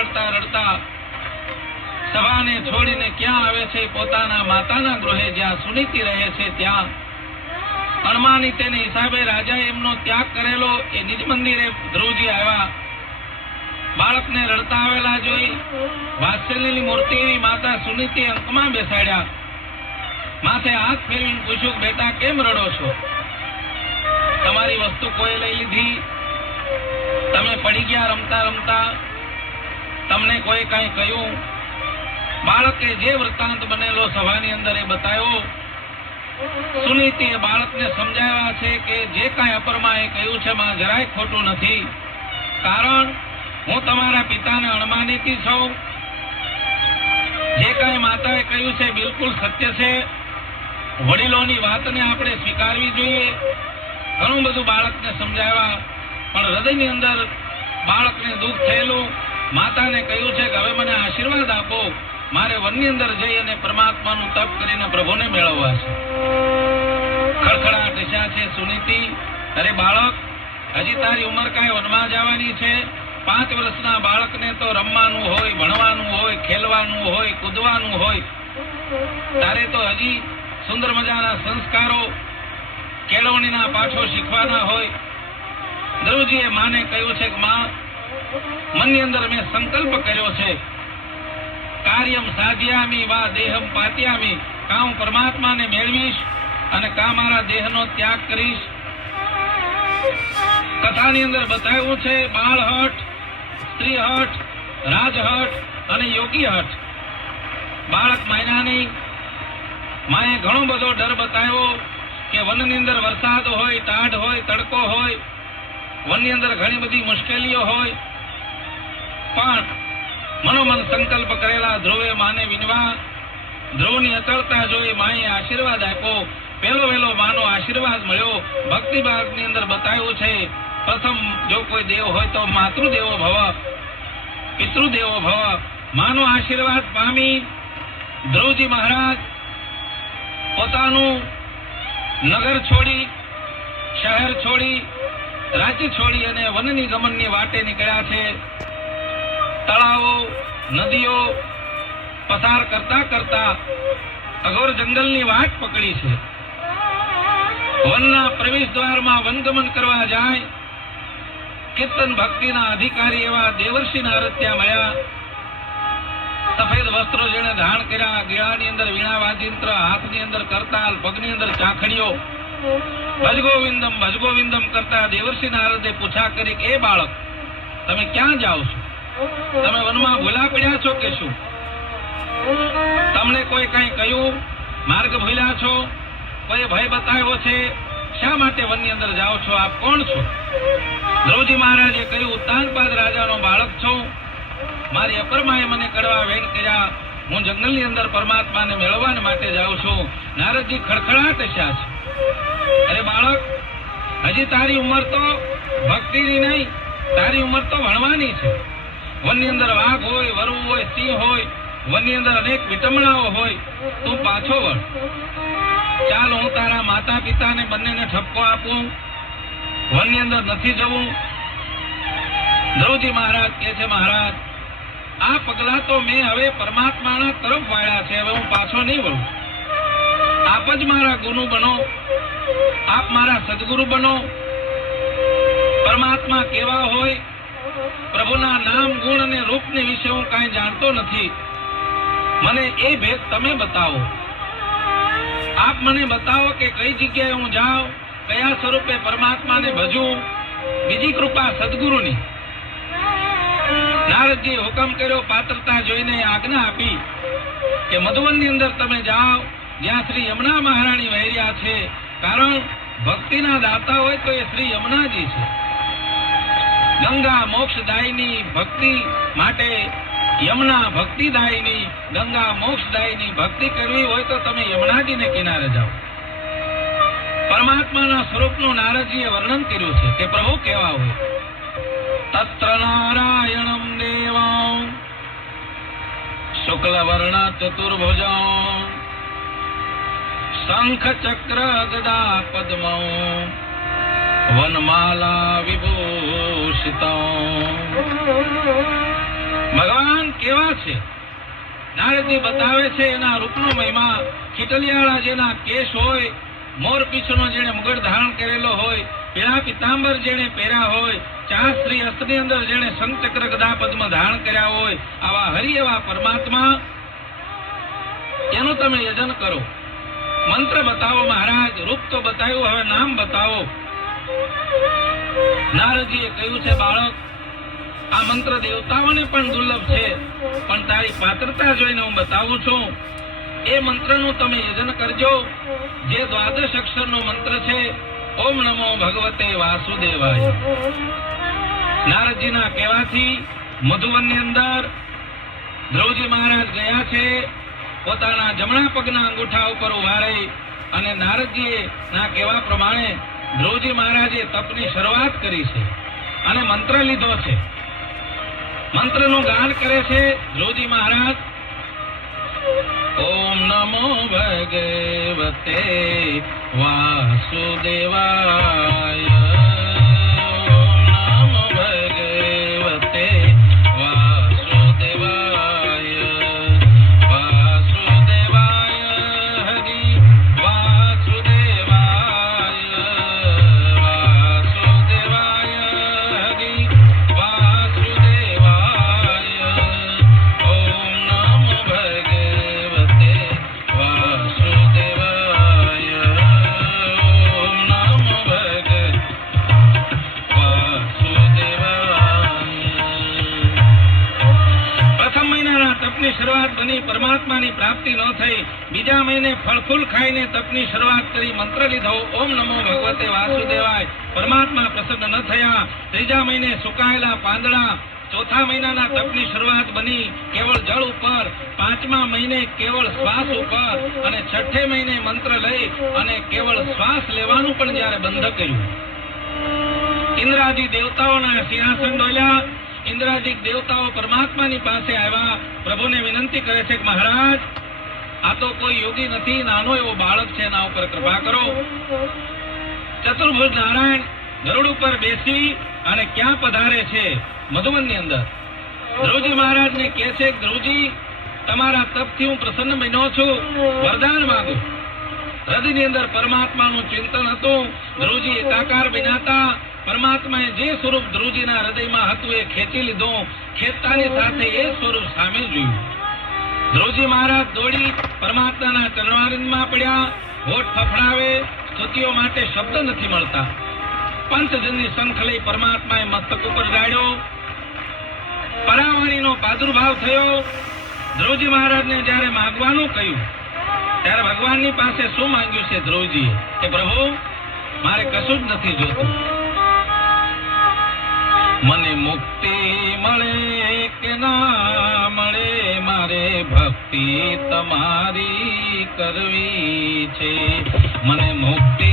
રડતા રડતા સભાને છોડીને ક્યાં આવે છે? પોતાના માતાના ગૃહે જ્યાં સુનીતિ રહે છે ત્યાં. અણમાનિતેને હિસાબે રાજાએ એમનો ત્યાગ કરેલો એ નિજ મંદિરે ધ્રુવજી આવ્યા. બાળકને રડતા આવેલા જોઈ વાત્સલ્યની મૂર્તિ એવી માતા સુનીતિ અંકમાં બેસાડ્યા. માથે હાથ ફેરવીને પૂછ્યું, બેટા કેમ રડો છો? તમારી વસ્તુ કોઈ લઈ લીધી? તમે પડી ગયા રમતા રમતા? તમને કોઈ કઈ કહ્યું? બાળકે જે વૃત્તાંત બનેલો સભાની અંદર એ બતાવ્યો. સુનીતિએ બાળકને સમજાવ્યા છે કે જે કાંઈ અપરમાએ કહ્યું છે માં જરાય ખોટું નથી. કારણ હું તમારા પિતાને અણમાનીતી છું. જે કાંઈ માતાએ કહ્યું છે બિલકુલ સત્ય છે. વડીલોની વાતને આપણે સ્વીકારવી જોઈએ. ઘણું બધું બાળકને સમજાવ્યા, પણ હૃદયની અંદર બાળકને દુઃખ થયેલું. માતાને કહ્યું છે કે હવે મને આશીર્વાદ આપો, મારે વનની અંદર જઈ અને પરમાત્માનું તપ કરીને પ્રભુને મેળવવા છે. ખડખડાટ ઈચ્છા છે સુનીતિ, અરે બાળક, હજી તારી ઉંમર કાંઈ વનમાં જવાની છે. 5 વર્ષના બાળકને તો રમવાનું હોય, ભણવાનું હોય, ખેલવાનું હોય, કૂદવાનું હોય. તારે તો હજી સુંદર મજાના સંસ્કારો, કેળવણીના પાઠો શીખવાના હોય. ધ્રુવજીએ માને કહ્યું છે કે માં, મનની અંદર મેં સંકલ્પ કર્યો છે, કાર્યમ સાધ્યામી વા દેહમ પાત્યામી, કા હું પરમાત્માને મેળવીશ અને કા મારા દેહનો ત્યાગ કરીશ. કથાની અંદર બતાવ્યું છે બાળહઠ, સ્ત્રીહઠ, રાજહઠ અને યોગી હઠ. બાળક માન્યા નહીં. માએ ઘણો બધો ડર બતાવ્યો કે વનની અંદર વરસાદ હોય, ટાઢ હોય, તડકો હોય, વનની અંદર ઘણી બધી મુશ્કેલીઓ હોય, પણ મનોમન સંકલ્પ કરેલા ધ્રુવે માને વિનવા. ધ્રુવની અચળતા જોઈ માએ આશીર્વાદ આપ્યો. પહેલો વહેલો માનો આશીર્વાદ મળ્યો. ભક્તિ માર્ગની અંદર બતાવ્યું છે, પ્રથમ જો કોઈ દેવ હોય તો માતૃદેવો ભવ, પિતૃદેવો ભવ. માનો આશીર્વાદ પામી ધ્રુવજી મહારાજ પોતાનું નગર છોડી, શહેર છોડી, રાજ્ય છોડી અને વનની ગમનની વાટે નીકળ્યા છે. તળાવો, નદીઓ પસાર કરતા કરતા અઘોર જંગલની વાટ પકડી છે. વનના પ્રવેશ દ્વારમાં વનગમન કરવા જાય. કીર્તન ભક્તિના અધિકારી એવા દેવર્ષિ નારદ ત્યાં મળ્યા. સફેદ વસ્ત્રો જેણે ધારણ કર્યા, ગળાની અંદર વીણા વાજિંત્ર, હાથની અંદર કરતાલ, પગની અંદર ચાખડીઓ. ભજગોવિંદમ ભજગોવિંદમ કરતા દેવર્ષિ નારદે પૂછા કરી કે એ બાળક, તમે ક્યાં જાઓ છો? તમે વનમાં ભૂલા પડ્યા છો કે શું? તમને કોઈ કઈ કહ્યું? માર્ગ ભૂલ્યા છો? કોઈ ભય બતાવ્યો છે? શા માટે વનની અંદર જાઓ છો? આપ કોણ છો? ધ્રુવજી મહારાજે કહ્યું, ઉત્તાનપાદ રાજાનો બાળક છું. મારી અપરમાએ મને કડવા વેણ કર્યા. હું જંગલની અંદર પરમાત્માને મેળવવા માટે જાઉં છું. નારદજી ખડખડાટ હસ્યા છે. અરે બાળક, હજી તારી ઉંમર તો ભક્તિની નહીં, તારી ઉંમર તો ભણવાની છે. વનની અંદર વાઘ હોય, વરુ હોય, સિંહ હોય, વનની અંદર અનેક વિટમણાઓ હોય. તું પાછો વળ. ચાલ, હું તારા માતા પિતાને બંનેને ઠપકો આપું. વનની અંદર નથી જવું. ધ્રુવજી મહારાજ કહે છે, મહારાજ, આ પગલા તો મેં હવે પરમાત્માના તરફ વાળ્યા છે. હવે હું પાછો નહીં વળું. આપ જ મારા ગુરુ બનો, આપ મારા સદગુરુ બનો. પરમાત્મા કેવા હોય, પ્રભુના નામ, ગુણ અને રૂપને વિશે હું કાંઈ જાણતો નથી. મને એ ભેદ તમે બતાવો. આપ મને બતાવો કે કઈ જગ્યાએ હું જાઉં, કયા સ્વરૂપે પરમાત્માને ભજું. બીજી કૃપા સદગુરુની. નારદજી હુકમ કર્યો. પાત્રતા જોઈને આજ્ઞા આપી કે મધુવનની અંદર તમે જાઓ, જ્યાં શ્રી યમુના મહારાણી વહેર્યા છે. કારણ ભક્તિના દાતા હોય તો એ શ્રી યમુનાજી છે. ગંગા મોક્ષદાયિની ભક્તિ માટે યમુના ભક્તિદાયિની, ગંગા મોક્ષદાયિની ભક્તિ કરવી હોય તો તમે યમુનાજીને કિનારે જાઓ. પરમાત્માના સ્વરૂપનું નારદજીએ વર્ણન કર્યું છે કે પ્રભુ કેવા હોય. તત્ર નારાયણમ દેવં શુક્લ વર્ણ ચતુર્ભુજં શંખ ચક્ર ગદા પદ્મં વનમાલા વિભૂષિતં. ભગવાન કેવા છે. નારદજી બતાવે છે એના રૂપનો મહિમા. ખીટલિયાળા જેના કેશ હોય, મોર પીછનો જેણે મુગટ ધારણ કરેલો હોય, પીળા પિતાંબર જેણે પહેર્યા હોય, ચાર શ્રી હસ્તની અંદર જેણે શંખચક્ર ગદા પદ્મ ધારણ કર્યા હોય, આવા હરિ એવા પરમાત્મા એનું તમે યજન કરો. મંત્ર બતાવો મહારાજ, રૂપ તો બતાવ્યું, હવે નામ બતાવો. નારદજીએ કહ્યું છે, બાળક, આ મંત્ર દેવતાઓને પણ દુર્લભ છે, પણ તારી પાત્રતા જોઈને હું બતાવું છું. એ મંત્રનું તમે યજન કરજો, જે દ્વાદશ અક્ષરનો મંત્ર છે. ઓમ નમો ભગવતે વાસુદેવાય. નારદજીના કહેવાથી મધુવનની અંદર ધ્રુવજી મહારાજ ગયા છે. પોતાના જમણા પગના અંગૂઠા ઉપર ઉભા રહી અને નારદજીએ ના કહેવા પ્રમાણે ધ્રુવજી મહારાજે તપની શરૂઆત કરી છે અને મંત્ર લીધો છે. મંત્રનું ગાન કરે છે ધ્રુવજી મહારાજ. ઓમ નમો ભગવતે વાસુદેવાય. ઓમ નમો ભગવતે વાસુદેવાય. વાસુદેવાય હરિ વાસુદેવાય. વાસુદેવાય હરિ વાસુદેવાય. ઓમ નમો ભગવતે વાસુદેવાય. ઓમ નમો ભગવતે વાસુદેવાય. પ્રથમ મહિનાના તપની શરૂઆત બની, પરમાત્માની પ્રાપ્તિ ન થઈ. બીજા મહિને ફળફૂલ ખાઈને તપની શરૂઆત કરી, મંત્ર લીધો ઓમ નમો ભગવતે વાસુદેવાય. પરમાત્મા પ્રસન્ન ન થયા. ત્રીજા મહિને સુકાયેલા પાંદડા. ચોથા મહિનાના તપની શરૂઆત બની કેવળ જળ ઉપર. પાંચમા મહિને કેવળ શ્વાસ ઉપર અને છઠ્ઠે મહિને મંત્ર લઈ અને કેવળ શ્વાસ લેવાનું પણ જ્યારે બંધ કર્યું. ઇન્દ્રાદિ દેવતાઓના સિંહાસન ડોલ્યા. ઇન્દ્રાદિ દેવતાઓ પરમાત્માની પાસે આવ્યા. પ્રભુને વિનંતી કરે છે કે મહારાજ, આ તો કોઈ યોગી નથી, નાનો એવો બાળક છે, એના ઉપર કૃપા કરો. ચતુર્ભુજ નારાયણ ગરુડ ઉપર બેસી અને ક્યાં પધારે છે? મધુવનની અંદર. ધ્રુવજી મહારાજને કહે છે, ધ્રુવજી, તમારા તપથી હું પ્રસન્ન બન્યો છું, વરદાન માંગુ. હૃદયની અંદર પરમાત્માનું ચિંતન હતું. ધ્રુવજી એકાકાર બન્યા હતા. પરમાત્માએ જે સ્વરૂપ ધ્રુવજીના હૃદયમાં હતું એ ખેંચી લીધું. ખેંચતાની સાથે એ સ્વરૂપ સામે જોયું. ધ્રુવજી મહારાજ દોડી પરમાત્માના ચરણારવિંદમાં પડ્યા. હોઠ ફફડાવે, સ્તુતિઓ માટે શબ્દ નથી મળતા. પંચજનની શંખ લઈ પરમાત્માએ મસ્તક ઉપર ડાળ્યો. પરાવાણીનો પ્રાદુર્ભાવ થયો. ધ્રુવજી મહારાજને જ્યારે માંગવાનું કહ્યું ત્યારે ભગવાનની પાસે શું માંગ્યું છે ધ્રુવજીએ? કે પ્રભુ, મારે કશું જ નથી જોતું. મને મુક્તિ મળે કે ના મળે, મારે ભક્તિ તમારી કરવી છે. મને મુક્તિ